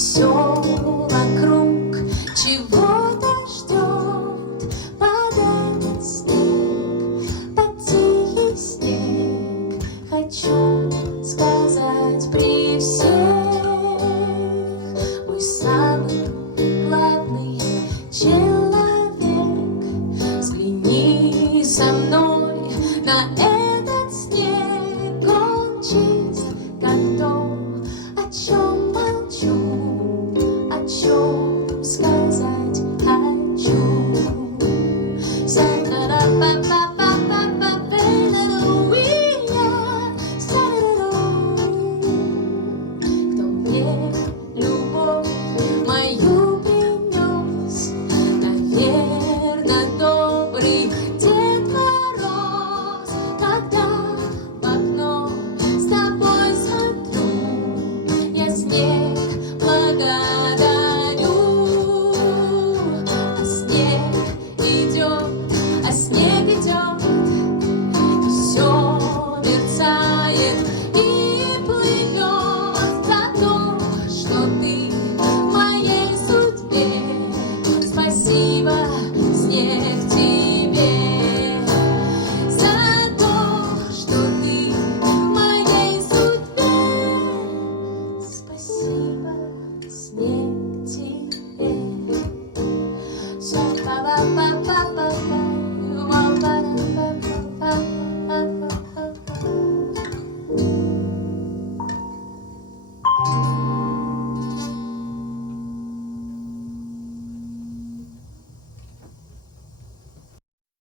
все вокруг чего-то ждет. Под этот снег, под тихий снег, хочу сказать при всех: мой самый главный человек, взгляни со мной на этот снег. Он чист, как то, о чем молчу, о чем сказать хочу. Кто мне любовь мою принес? Наверно, добрый Дед Мороз. Когда в окно с тобой смотрю, я снег благодарю. А снег идет, а снег идет, и все мерцает и плывет за то, что ты в моей судьбе. Спасибо, снег, тебе за то, что ты в моей судьбе. Спасибо, снег, тебе. Ша-па-па-па-па-па.